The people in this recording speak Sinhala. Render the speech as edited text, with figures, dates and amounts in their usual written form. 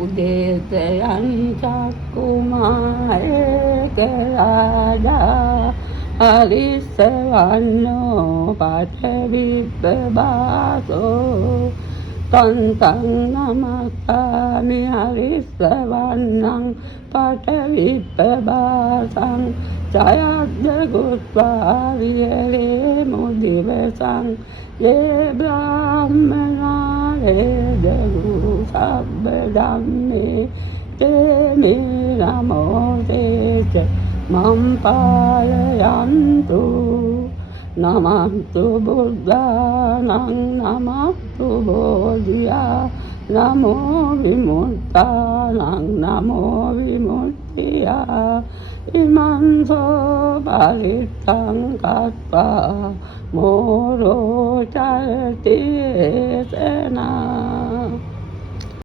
උදේතයන් චක්කුමා ඒකරාජා හරිස්සවන්නෝ පඨවිප්පබාසෝ තන්තං නමස්සාමි හරිස්සවන්නං පඨවිප්පබාසං ජයද්ද ගුත්වා විහෙරේ මුදිවසං යේ බ්‍රාහ්මනා වේදගු සබ්බ ධම්මේ තේ මේ නමෝ තේච මම් පාලයන්තු නමස්තු බුද්ධානං නමස්තු බෝධියා නමෝ විමුක්තානං නමෝ විමුක්තියා ඉමං සෝ පරිත්තං කତ୍වා මෝරෝ චරති සේනා